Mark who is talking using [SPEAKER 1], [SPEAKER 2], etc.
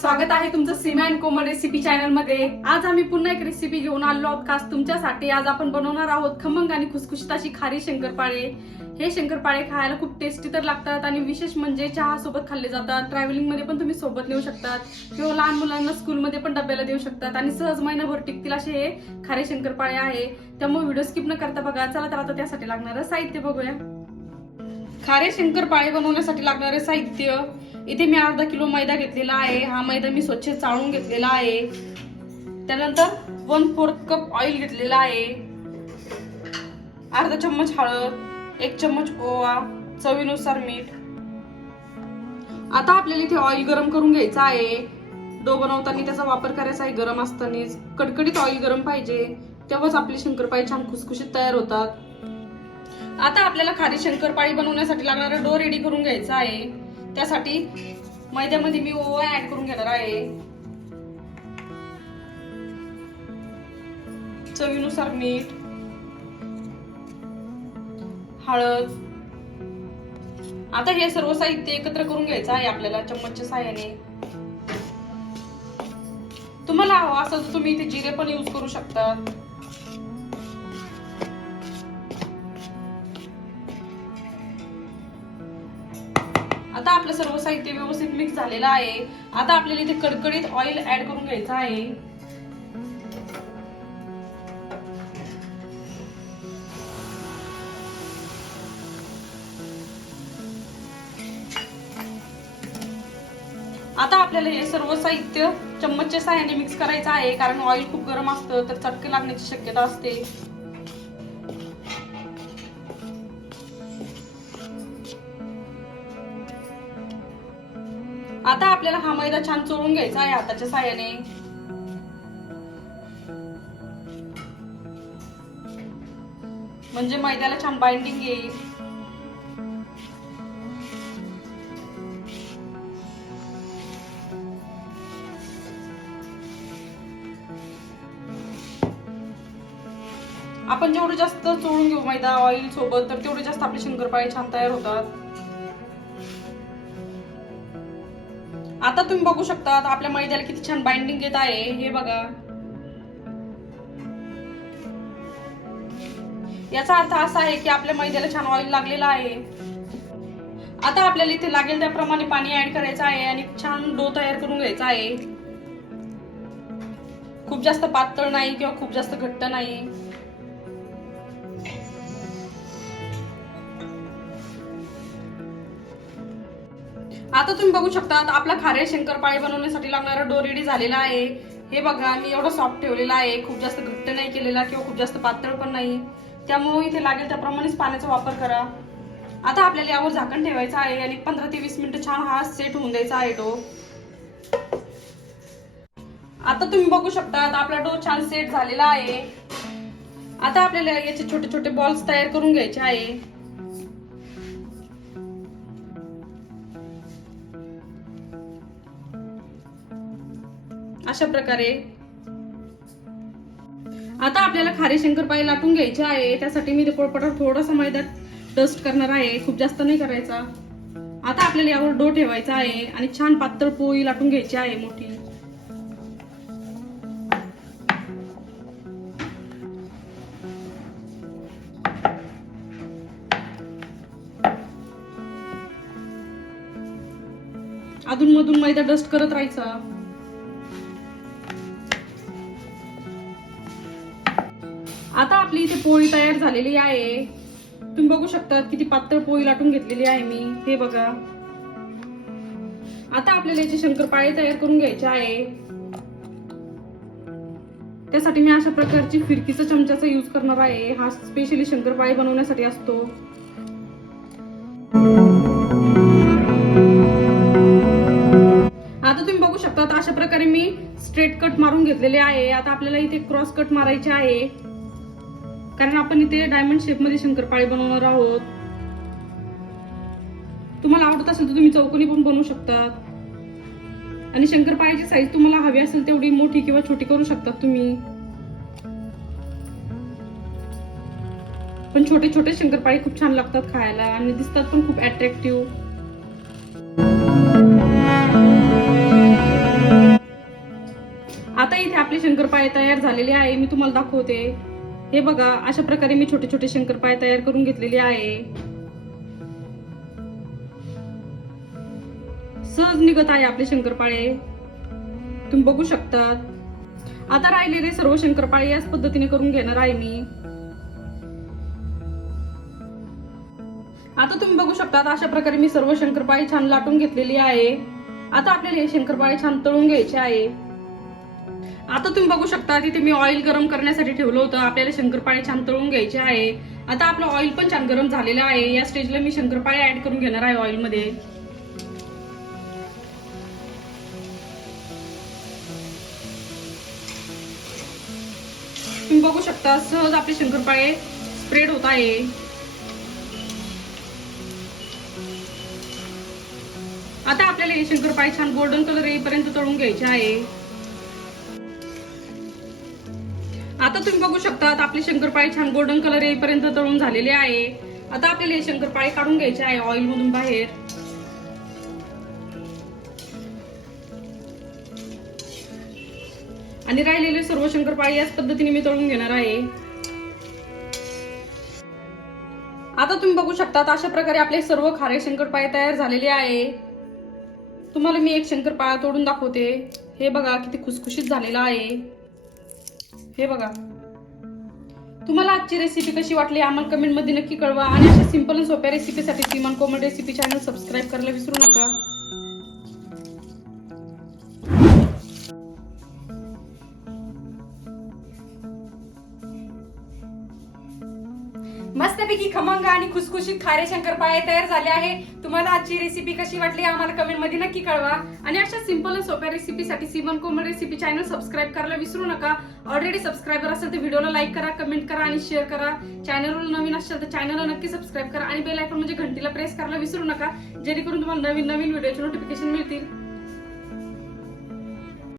[SPEAKER 1] स्वागत आहे तुमचं सीमा अँड कोमल रेसिपी चॅनलमध्ये. आज आम्ही पुन्हा एक रेसिपी घेऊन आलो आहोत खास तुमच्यासाठी. आज आपण बनवणार आहोत खमंग आणि खुसखुशीत अशी खारी शंकरपाळे. हे शंकरपाळे खायला खूप टेस्टी तर लागतात आणि विशेष म्हणजे चहा सोबत खाल्ले जातात. ट्रॅव्हलिंगमध्ये पण तुम्ही सोबत नेऊ शकतात. किंवा लहान मुलांना स्कूलमध्ये पण डब्याला देऊ शकतात. आणि सहज महिनाभर टिकतील असे हे खारे शंकरपाळे आहे. त्यामुळे व्हिडिओ स्किप न करता बघा. चला तर आता त्यासाठी लागणारं साहित्य बघूया. खारे शंकरपाळे बनवण्यासाठी लागणारे साहित्य. इथे मी अर्धा किलो मैदा घेतलेला आहे. हा मैदा मी स्वच्छ चाळून घेतलेला आहे. त्यानंतर वन फोर्थ कप ऑइल घेतलेला आहे. अर्धा चम्मच हळद एक चम्मच ओवा चवीनुसार मीठ. आता आपल्याला इथे ऑइल गरम करून घ्यायचा आहे. डो बनवताना त्याचा वापर करायचा आहे. गरम असतानाच कडकडीत ऑइल गरम पाहिजे. तेव्हाच आपली शंकरपाळी छान खुसखुशीत तयार होतात. आता आपल्याला खारी शंकरपाळी बनवण्यासाठी लागणारा डो रेडी करून घ्यायचा आहे. त्यासाठी मैद्यामध्ये मी ओवा ऍड करून घेणार आहे. चवीनुसार मीठ हळद. आता हे सर्व साहित्य एकत्र करून घ्यायचं आहे आपल्याला चम्मचच्या साह्याने तुम्हाला हवं असं तर तुम्ही इथे जिरे पण यूज करू शकता. आता आपलं सर्व साहित्य व्यवस्थित मिक्स झालेलं आहे. आता आपल्याला इथे कडकडीत ऑइल ऍड करून घ्यायचं आहे. आता आपल्याला हे सर्व साहित्य चम्मचच्या साह्याने मिक्स करायचं आहे. कारण ऑइल खूप गरम असतं तर चटके लागण्याची शक्यता असते. आता आपल्याला हा मैदा छान चोळून घ्यायचा आहे हाताच्या साह्याने. म्हणजे मैद्याला छान बाइंडिंग येईल. आपण जेवढं जास्त चोळून घेऊ मैदा ऑइल सोबत तर तेवढे जास्त आपले शंकरपाळे छान तयार होतात. आता तुम्ही बघू शकता आपल्या मैद्याला किती छान बाइंडिंग येत आहे. हे बघा. याचा अर्थ असा आहे की आपल्या मैद्याला छान ऑइल लागलेला आहे. आता आपल्याला इथे लागेल त्याप्रमाणे पाणी ऍड करायचं आहे आणि छान डो तयार करून घ्यायचा आहे. खूप जास्त पातळ नाही किंवा खूप जास्त घट्ट नाही. आता तुम्ही बघू शकता आपला खारे शंकरपाळी बनवण्यासाठी लागणारा डो रेडी झालेला आहे. हे बघा मी एवढं सॉफ्ट ठेवलेला आहे. खूप जास्त घट्ट नाही केलेला किंवा खूप जास्त पातळ पण नाही. त्यामुळे इथे लागेल त्याप्रमाणेच पाण्याचा वापर करा. आता आपल्याला यावर झाकण ठेवायचं आहे आणि पंधरा ते वीस मिनिटं छान हा सेट होऊन द्यायचा आहे डो. आता तुम्ही बघू शकता आपला डो छान सेट झालेला आहे. आता आपल्याला याचे छोटे छोटे बॉल्स तयार करून घ्यायचे आहे. अशा प्रकारे. आता आपल्याला खारे शंकरपाळी लाटून घ्यायचे आहे. त्यासाठी मी ते पोळपटावर थोडासा मैद्यात डस्ट करणार आहे. खूप जास्त नाही करायचा. आता आपल्याला यावर डो ठेवायचा आहे आणि छान पातळ पोळी लाटून घ्यायची आहे मोठी. अधूनमधून मैदा डस्ट करत राहायचा. आता आपली इथे पोळी तयार झालेली आहे. तुम्ही बघू शकता किती पातळ पोळी लाटून घेतलेली आहे मी. हे बघा. आता आपल्याला याचे शंकरपाळे तयार करून घ्यायचे आहे. त्यासाठी मी अशा प्रकारची फिरकीचा चमच्याचा यूज करणार आहे. हा स्पेशली शंकरपाळे बनवण्यासाठी असतो. आता तुम्ही बघू शकता अशा प्रकारे मी स्ट्रेट कट मारून घेतलेले आहे. आता आपल्याला इथे क्रॉस कट मारायचे आहे. कारण आपण इथे डायमंड शेपमध्ये शंकरपाळी बनवणार आहोत. तुम्हाला आवडत असेल तर तुम्ही चौकोनी पण बनवू शकतात. आणि शंकरपाळीची साईज तुम्हाला हवी असेल तेवढी मोठी किंवा छोटी करू शकतात तुम्ही. पण छोटे छोटे शंकरपाळी खूप छान लागतात खायला आणि दिसतात पण खूप अट्रॅक्टिव्ह आता इथे आपली शंकरपाळे तयार झालेले आहे. मी तुम्हाला दाखवते. हे बघा अशा प्रकारे मी छोटे छोटे शंकरपाळे तयार करून घेतलेले आहे. सहज निघत आहे आपले शंकरपाळे तुम्ही बघू शकतात. आता राहिलेले सर्व शंकरपाळे याच पद्धतीने करून घेणार आहे मी. आता तुम्ही बघू शकता अशा प्रकारे मी सर्व शंकरपाळी छान लाटून घेतलेली आहे. आता आपल्याला हे शंकरपाळे छान तळून घ्यायचे आहे. आता तुम्ही बघू शकता तिथे मी ऑइल गरम करण्यासाठी ठेवलं होतं. आपल्याला शंकरपाळी छान तळून घ्यायचे आहे. आता आपलं ऑइल पण छान गरम झालेलं आहे. या स्टेजला मी शंकरपाळी ऍड करून घेणार आहे ऑइलमध्ये. तुम्ही बघू शकता सहज आपले शंकरपाळे स्प्रेड होत आहे. आता आपल्याला हे शंकरपाळे छान गोल्डन कलर येईपर्यंत तळून घ्यायचे आहे. आता तुम्ही बघू शकता आपले शंकरपाळी छान गोल्डन कलर येईपर्यंत तळून झालेले आहे. आता आपल्याला हे शंकरपाळे काढून घ्यायचे आहे ऑइल मधून बाहेर. आणि राहिलेले सर्व शंकरपाळी याच पद्धतीने मी तळून घेणार आहे. आता तुम्ही बघू शकता अशा प्रकारे आपले सर्व खारे शंकरपाळे तयार झालेले आहे. तुम्हाला मी एक शंकरपाळा तोडून दाखवते. हे बघा किती खुसखुशीत झालेला आहे. हे बघा. तुम्हाला आजची रेसिपी कशी वाटली आम्हाला कमेंटमध्ये नक्की कळवा. आणि अशा सिंपल आणि सोप्या रेसिपीसाठी किमान कोमल रेसिपी चॅनल सबस्क्राईब करायला विसरू नका.
[SPEAKER 2] मस्तपैकी खमंग आणि खुसखुशीत खारे शंकर शंकरपाळे तयार झाले आहे तुम्हाला आजची रेसिपी कशी वाटली आम्हाला कमेंटमध्ये नक्की कळवा.
[SPEAKER 1] आणि अशा सिंपल आणि सोप्या रेसिपीसाठी सिमन कोमल रेसिपी चॅनल सबस्क्राईब करायला विसरू नका. ऑलरेडी सबस्क्रायबर असेल तर व्हिडिओला लाईक करा कमेंट करा आणि शेअर करा. चॅनलवर नवीन असेल तर चॅनलला नक्की सबस्क्राईब करा. आणि बेल आयकॉन म्हणजे घंटीला प्रेस करायला विसरू नका. जेणेकरून तुम्हाला नवीन नवीन व्हिडिओचे नोटिफिकेशन मिळतील.